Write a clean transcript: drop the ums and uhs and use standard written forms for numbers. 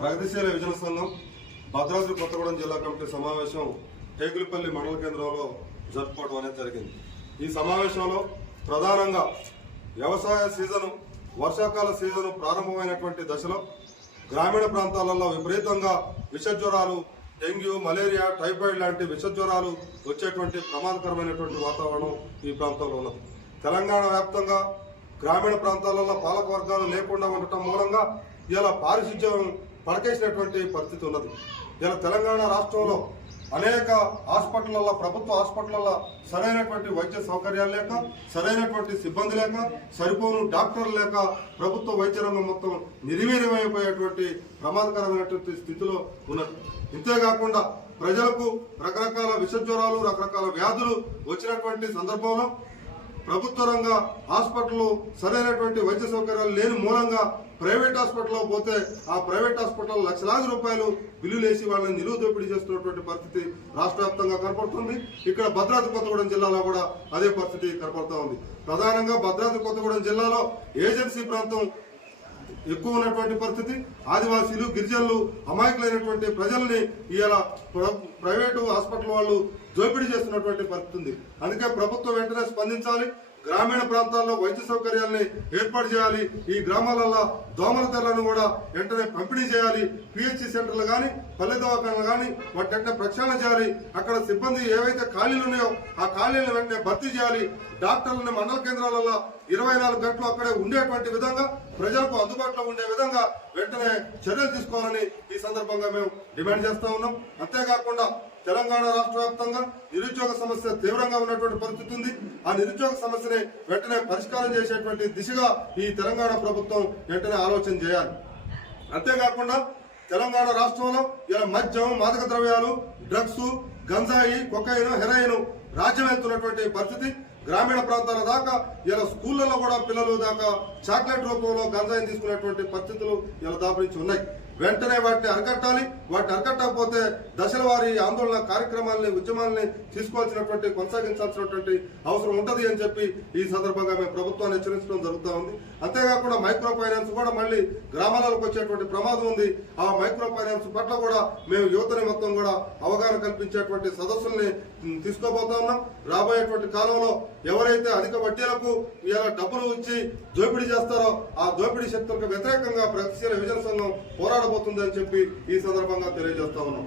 ప్రగతిశీల విజన సంఘం భద్రాద్రి కొత్తగూడెం జిల్లా కమిటీ సమావేశం టేకులపల్లి మండల కేంద్రంలో జరుపుకోవడం అనేది జరిగింది. ఈ సమావేశంలో ప్రధానంగా వ్యవసాయ సీజను వర్షాకాల సీజను ప్రారంభమైనటువంటి దశలో గ్రామీణ ప్రాంతాలలో విపరీతంగా విషజ్వరాలు, డెంగ్యూ, మలేరియా, టైఫాయిడ్ లాంటి విషజ్వరాలు వచ్చేటువంటి ప్రమాదకరమైనటువంటి వాతావరణం ఈ ప్రాంతంలో ఉన్నది. తెలంగాణ వ్యాప్తంగా గ్రామీణ ప్రాంతాలలో పాలక వర్గాలు లేకుండా ఉండటం మూలంగా ఇలా పారిశుధ్యం పడకేసినటువంటి పరిస్థితి ఉన్నది. ఇలా తెలంగాణ రాష్ట్రంలో అనేక హాస్పిటళ్లలో, ప్రభుత్వ హాస్పిటళ్లలో సరైనటువంటి వైద్య సౌకర్యాలు లేక, సరైనటువంటి సిబ్బంది లేక, సరిపోను డాక్టర్లు లేక ప్రభుత్వ వైద్య రంగం మొత్తం నిర్వీర్యమైపోయేటువంటి ప్రమాదకరమైనటువంటి స్థితిలో ఉన్నది. ఇంతేకాకుండా ప్రజలకు రకరకాల విషజ్వరాలు, రకరకాల వ్యాధులు వచ్చినటువంటి సందర్భంలో ప్రభుత్వ రంగ హాస్పిటల్ సరైనటువంటి వైద్య సౌకర్యాలు లేని మూలంగా ప్రైవేట్ హాస్పిటల్లో పోతే ఆ ప్రైవేట్ హాస్పిటల్ లక్షలాది రూపాయలు బిల్లులు వేసి వాళ్ళని నిలువ దోపిడీ చేస్తున్నటువంటి పరిస్థితి రాష్ట్ర వ్యాప్తంగా కనపడుతుంది. ఇక్కడ భద్రాద్రి కొత్తగూడెం జిల్లాలో కూడా అదే పరిస్థితి కనపడుతూ ఉంది. ప్రధానంగా భద్రాద్రి కొత్తగూడెం జిల్లాలో ఏజెన్సీ ప్రాంతం ఎక్కువ ఉన్నటువంటి పరిస్థితి. ఆదివాసీలు, గిరిజనులు, అమాయకులైనటువంటి ప్రజల్ని ఇలా ప్రైవేటు హాస్పిటల్ వాళ్ళు దోపిడీ చేస్తున్నటువంటి పరిస్థితి ఉంది. అందుకే ప్రభుత్వం వెంటనే స్పందించాలి. గ్రామీణ ప్రాంతాల్లో వైద్య సౌకర్యాలని ఏర్పాటు చేయాలి. ఈ గ్రామాలలో దోమల తెరలను కూడా వెంటనే పంపిణీ చేయాలి. పిహెచ్సి సెంటర్లు కానీ, పల్లె దవాఖానలు కానీ వాటి వెంటనే ప్రక్షాళన చేయాలి. అక్కడ సిబ్బంది ఏవైతే ఖాళీలు ఉన్నాయో ఆ ఖాళీలను వెంటనే భర్తీ చేయాలి. డాక్టర్లను మండల కేంద్రాలలో 24 గంటలు అక్కడే ఉండేటువంటి విధంగా, ప్రజలకు అందుబాటులో ఉండే విధంగా వెంటనే చర్యలు తీసుకోవాలని ఈ సందర్భంగా మేము డిమాండ్ చేస్తా ఉన్నాం. అంతేకాకుండా తెలంగాణ రాష్ట్ర వ్యాప్తంగా నిరుద్యోగ సమస్య తీవ్రంగా ఉన్నటువంటి పరిస్థితి ఉంది. ఆ నిరుద్యోగ సమస్యని వెంటనే పరిష్కారం చేసేటువంటి దిశగా ఈ తెలంగాణ ప్రభుత్వం వెంటనే ఆలోచన చేయాలి. అంతేకాకుండా తెలంగాణ రాష్ట్రంలో ఇలా మద్యం, మాదక ద్రవ్యాలు, డ్రగ్స్, గంజాయి, కొకైన్, హెరాయిన్ రాజ్యం వెళ్తున్నటువంటి పరిస్థితి. గ్రామీణ ప్రాంతాల దాకా ఇలా స్కూళ్లలో కూడా పిల్లలు దాకా చాక్లెట్ రూపంలో గంజాయిని తీసుకునేటువంటి పరిస్థితులు ఇలా దాపరించి ఉన్నాయి. వెంటనే వాటిని అరికట్టాలి. వాటిని అరికట్టకపోతే దశల వారీ ఆందోళన కార్యక్రమాలని, ఉద్యమాలని కొనసాగించాల్సినటువంటి అవసరం ఉంటది అని చెప్పి ఈ సందర్భంగా మేము ప్రభుత్వాన్ని హెచ్చరించడం జరుగుతూ ఉంది. అంతేకాకుండా మైక్రో ఫైనాన్స్ కూడా మళ్ళీ గ్రామాలకు వచ్చేటువంటి ప్రమాదం ఉంది. ఆ మైక్రో ఫైనాన్స్ పట్ల కూడా మేము యువతని మొత్తం కూడా అవగాహన కల్పించేటువంటి సదస్సుల్ని తీసుకోబోతా ఉన్నాం. రాబోయేటువంటి కాలంలో ఎవరైతే అధిక వడ్డీలకు ఇలా డబ్బులు ఇచ్చి దోపిడీ చేస్తారో ఆ దోపిడీ శక్తులకు వ్యతిరేకంగా ప్రగతిశీల విజన సంఘం పోరాడబోతుంది అని చెప్పి ఈ సందర్భంగా తెలియజేస్తా ఉన్నాం.